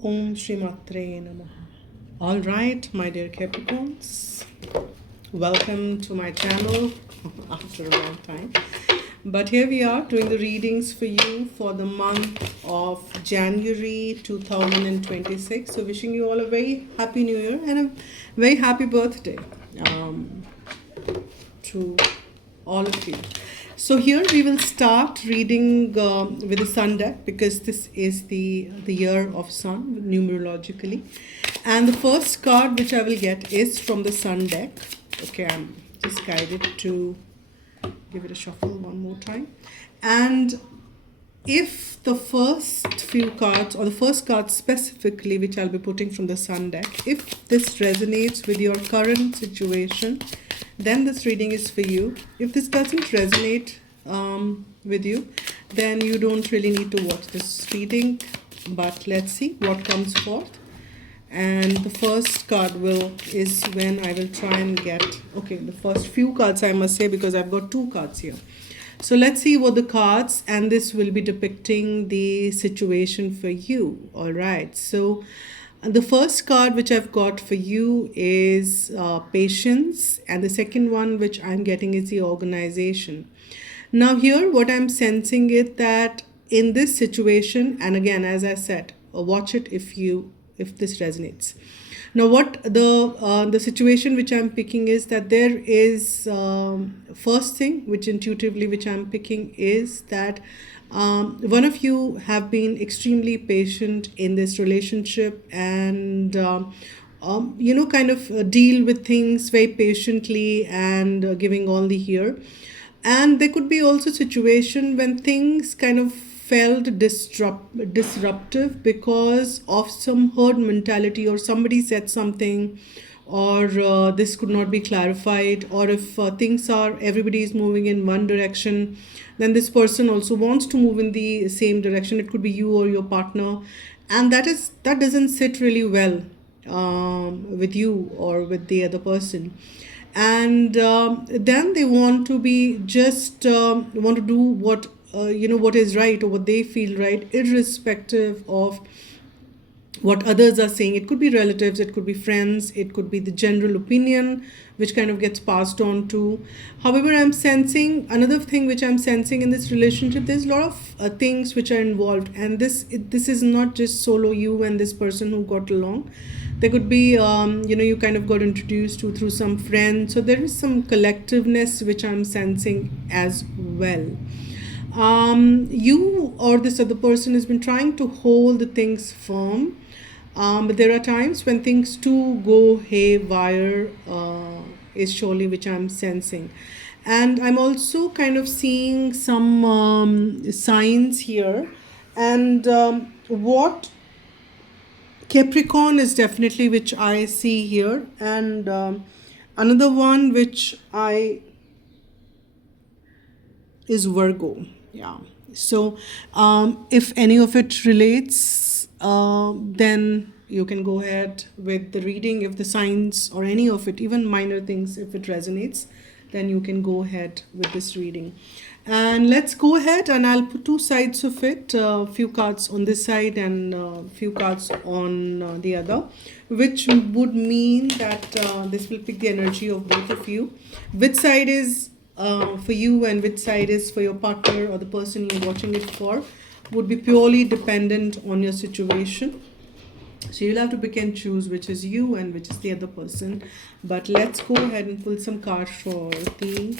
Om Shri Matre Namaha. All right, my dear Capricorns, welcome to my channel after a long time. But here we are doing the readings for you for the month of January 2026. So, wishing you all a very happy new year and a very happy birthday to all of you. So here we will start reading with the sun deck because this is the year of sun numerologically, and the first card which I will get is from the sun deck. Okay, I'm just guided to give it a shuffle one more time, and if the first few cards or the first card specifically which I'll be putting from the sun deck, if this resonates with your current situation, then this reading is for you. If this doesn't resonate with you, then you don't really need to watch this reading, but let's see what comes forth. And the first card is when I will try and get, okay, the first few cards I must say, because I've got two cards here. So let's see what the cards, and this will be depicting the situation for you. All right. So the first card which I've got for you is patience, and the second one which I'm getting is the organization. Now here what I'm sensing is that in this situation, and again as I said, watch it if this resonates. Now what the situation which I'm picking is that there is first thing which intuitively which I'm picking is that one of you have been extremely patient in this relationship, and kind of deal with things very patiently and giving all the here. And there could be also situation when things kind of felt disruptive because of some herd mentality, or somebody said something, or this could not be clarified, or if things are everybody is moving in one direction, then this person also wants to move in the same direction. It could be you or your partner, and that doesn't sit really well with you or with the other person. And then they want to be just want to do what what is right or what they feel right, irrespective of what others are saying. It could be relatives, it could be friends, it could be the general opinion which kind of gets passed on to. However, I'm sensing another thing which I'm sensing in this relationship. There's a lot of things which are involved, and this is not just solo you and this person who got along. There could be you kind of got introduced to through some friends, so there is some collectiveness which I'm sensing as well. You or this other person has been trying to hold the things firm, but there are times when things do go haywire, is surely which I'm sensing. And I'm also kind of seeing some signs here. And what Capricorn is definitely which I see here. And another one which I is Virgo. Yeah. So if any of it relates, then you can go ahead with the reading. If the signs or any of it, even minor things, if it resonates, then you can go ahead with this reading. And let's go ahead, and I'll put two sides of it, a few cards on this side and a few cards on the other, which would mean that this will pick the energy of both of you. Which side is for you and which side is for your partner or the person you're watching it for would be purely dependent on your situation. So you'll have to pick and choose which is you and which is the other person. But let's go ahead and pull some cards for the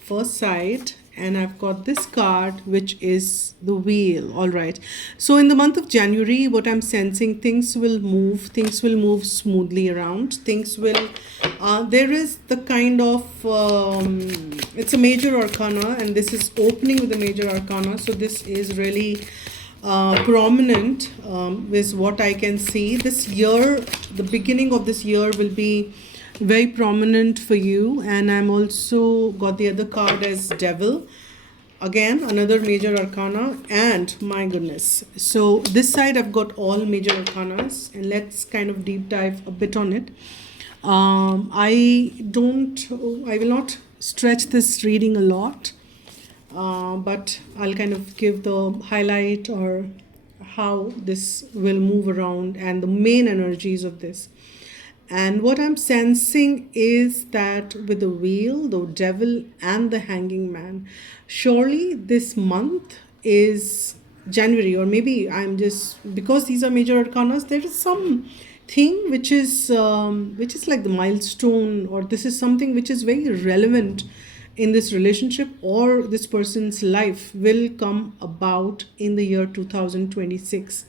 first side. And I've got this card, which is the wheel. All right. So in the month of January, what I'm sensing, things will move smoothly around. Things will, there is the kind of, it's a major arcana, and this is opening with a major arcana. So this is really prominent is what I can see. This year, the beginning of this year will be very prominent for you. And I'm also got the other card as Devil. Again, another major arcana, and my goodness. So this side I've got all major arcanas, and let's kind of deep dive a bit on it. I will not stretch this reading a lot, but I'll kind of give the highlight or how this will move around and the main energies of this. And what I'm sensing is that with the wheel, the devil, and the hanging man, surely this month is January, or maybe I'm just, because these are major arcanas, there is some thing which is like the milestone, or this is something which is very relevant in this relationship or this person's life will come about in the year 2026.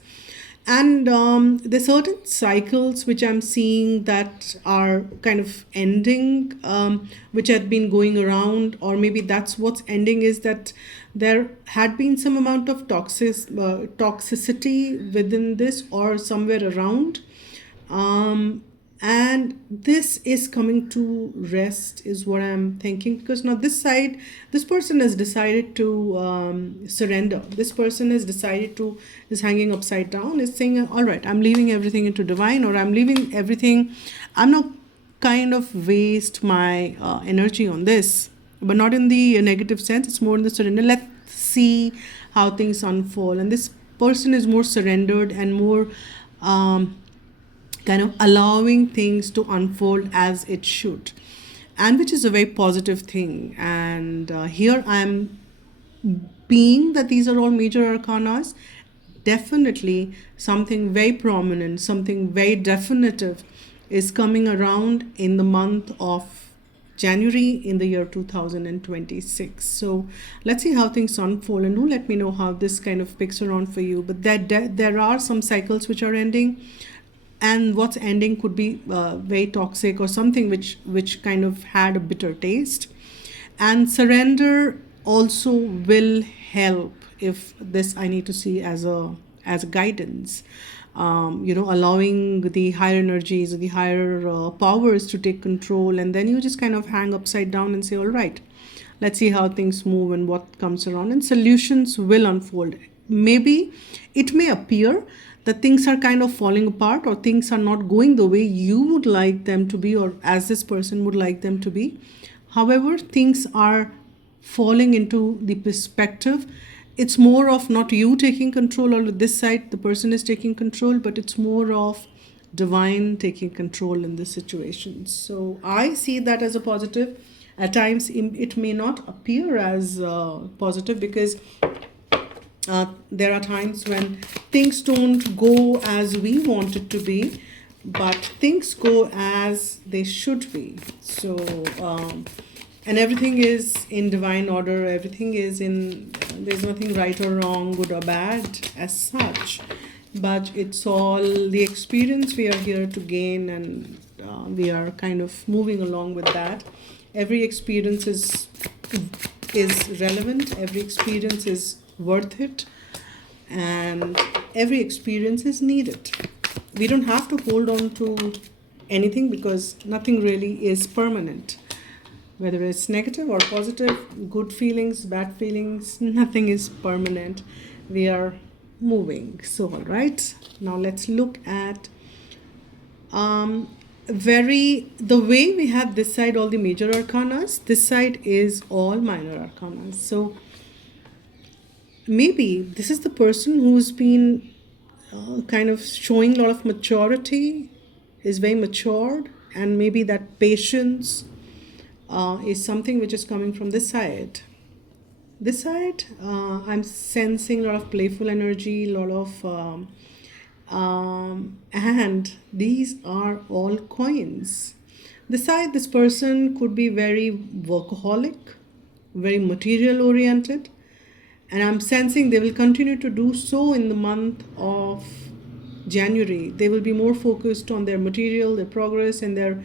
And there's certain cycles which I'm seeing that are kind of ending, which had been going around, or maybe that's what's ending, is that there had been some amount of toxicity within this or somewhere around. um, and this is coming to rest is what I'm thinking, because now this side, this person has decided to surrender. This person has decided to, is hanging upside down, is saying, all right, I'm leaving everything into divine, or I'm leaving everything, I'm not kind of waste my energy on this, but not in the negative sense, it's more in the surrender. Let's see how things unfold. And this person is more surrendered and more kind of allowing things to unfold as it should, and which is a very positive thing. And here I'm being that these are all major arcanas, definitely something very prominent, something very definitive is coming around in the month of January in the year 2026. So let's see how things unfold, and do let me know how this kind of picks around for you. But there are some cycles which are ending, and what's ending could be very toxic or something which kind of had a bitter taste. And surrender also will help, if this I need to see as a guidance. Allowing the higher energies or the higher powers to take control, and then you just kind of hang upside down and say, all right, let's see how things move and what comes around, and solutions will unfold. Maybe it may appear that things are kind of falling apart, or things are not going the way you would like them to be, or as this person would like them to be. However, things are falling into the perspective. It's more of not you taking control, or this side the person is taking control, but it's more of divine taking control in this situation. So I see that as a positive. At times it may not appear as positive, because there are times when things don't go as we want it to be, but things go as they should be. So and everything is in divine order, everything is in, there's nothing right or wrong, good or bad as such, but it's all the experience we are here to gain, and we are kind of moving along with that. Every experience is relevant, every experience is worth it, and every experience is needed. We don't have to hold on to anything, because nothing really is permanent, whether it's negative or positive, good feelings, bad feelings, nothing is permanent. We are moving. So all right, now let's look at the way we have this side all the major arcanas, this side is all minor arcanas. So maybe this is the person who's been kind of showing a lot of maturity, is very matured, and maybe that patience is something which is coming from this side. This side, I'm sensing a lot of playful energy, a lot of and these are all coins. This side, this person could be very workaholic, very material oriented, and I'm sensing they will continue to do so in the month of January. They will be more focused on their material, their progress, and their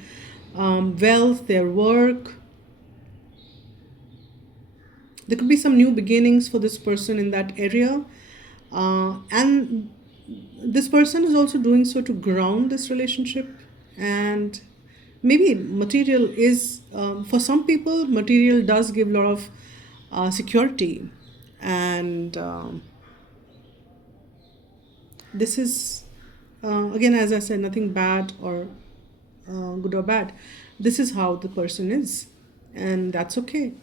wealth, their work. There could be some new beginnings for this person in that area. And this person is also doing so to ground this relationship. And maybe material is, for some people, material does give a lot of security. And this is, again, as I said, nothing bad or good or bad. This is how the person is, and that's okay.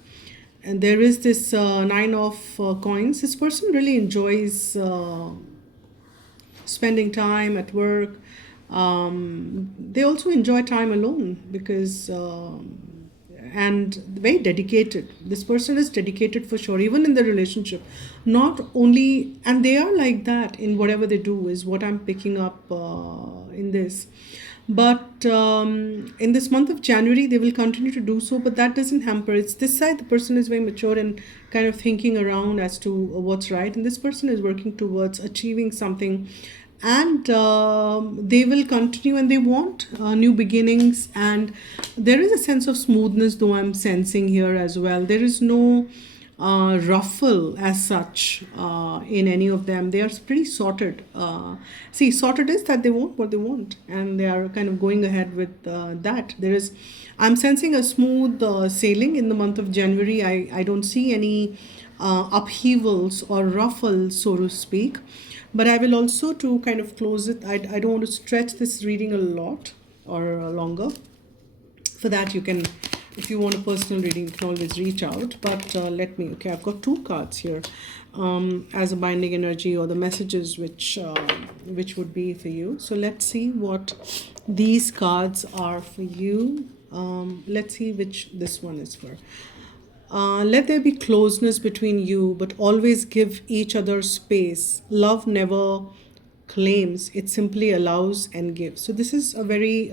And there is this 9 of coins. This person really enjoys spending time at work. They also enjoy time alone because and very dedicated. This person is dedicated for sure, even in the relationship. Not only, and they are like that in whatever they do, is what I'm picking up in this. But in this month of January, they will continue to do so, but that doesn't hamper. It's this side, the person is very mature and kind of thinking around as to what's right. And this person is working towards achieving something. And they will continue and they want new beginnings. And there is a sense of smoothness, though, I'm sensing here as well. There is no ruffle as such in any of them. They are pretty sorted. See, sorted is that they want what they want, and they are kind of going ahead with that. I'm sensing a smooth sailing in the month of January. I don't see any upheavals or ruffles, so to speak. But I will also, to kind of close it, I don't want to stretch this reading a lot or longer. For that, you can, if you want a personal reading, you can always reach out. But okay, I've got two cards here as a binding energy, or the messages which would be for you. So let's see what these cards are for you. Let's see which this one is for. Let there be closeness between you, but always give each other space. Love never claims, it simply allows and gives. So this is a very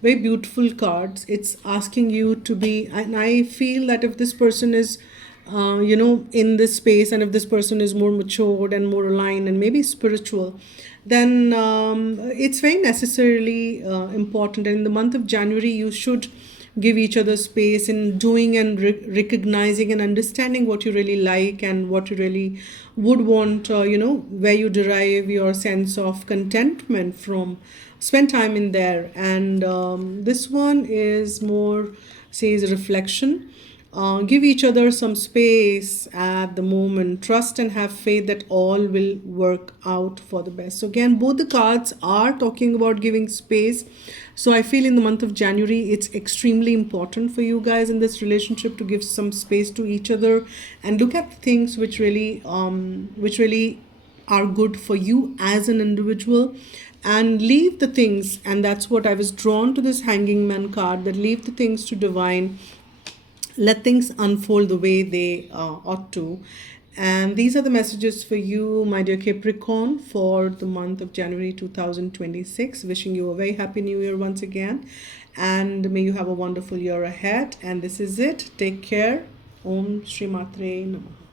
beautiful card. It's asking you to be, and I feel that if this person is in this space, and if this person is more matured and more aligned and maybe spiritual, then it's very necessarily important. And in the month of January, you should give each other space in doing and recognizing and understanding what you really like and what you really would want, where you derive your sense of contentment from. Spend time in there. And this one is more, says, reflection. Give each other some space at the moment. Trust and have faith that all will work out for the best. So again, both the cards are talking about giving space. So I feel in the month of January, it's extremely important for you guys in this relationship to give some space to each other and look at things which really are good for you as an individual, and leave the things. And that's what I was drawn to this Hanging Man card, that leave the things to divine. Let things unfold the way they ought to. And these are the messages for you, my dear Capricorn, for the month of January 2026. Wishing you a very happy new year once again. And may you have a wonderful year ahead. And this is it. Take care. Om Shri Matre Namaha.